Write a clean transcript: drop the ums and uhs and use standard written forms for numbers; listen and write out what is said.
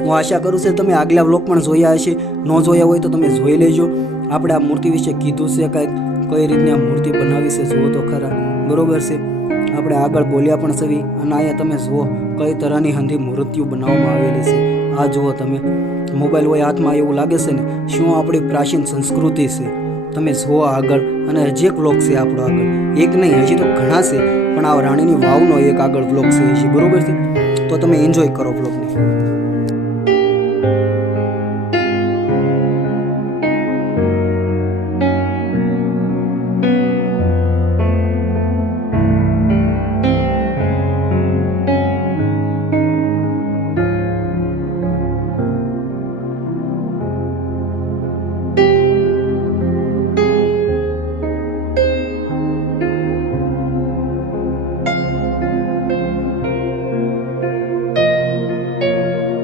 હું આશા કરું છું તમે આગલા વ્લોગ પણ જોયા હશે, ન જોયા હોય તો તમે જોઈ લેજો. આપણે આ મૂર્તિ વિશે કીધું છે કાંઈક, કઈ રીતની આ મૂર્તિ બનાવી છે જુઓ તો ખરા, બરોબર છે. આપણે આગળ બોલ્યા પણ સવી, અને અહીંયા તમે જુઓ કઈ તરહની હંધી મૂર્તિઓ બનાવવામાં આવેલી છે. આ જુઓ તમે, મોબાઈલ હોય હાથમાં એવું લાગે છે ને શું આપણી પ્રાચીન સંસ્કૃતિ છે. તમે જુઓ આગળ, અને હજી એક વ્લોગ છે આપણો આગળ, એક નહીં હજી તો ઘણા છે, પણ આ રાણીની વાવનો એક આગળ વ્લોગ છે હજી, બરોબર છે. તો તમે એન્જોય કરો વ્લોગને.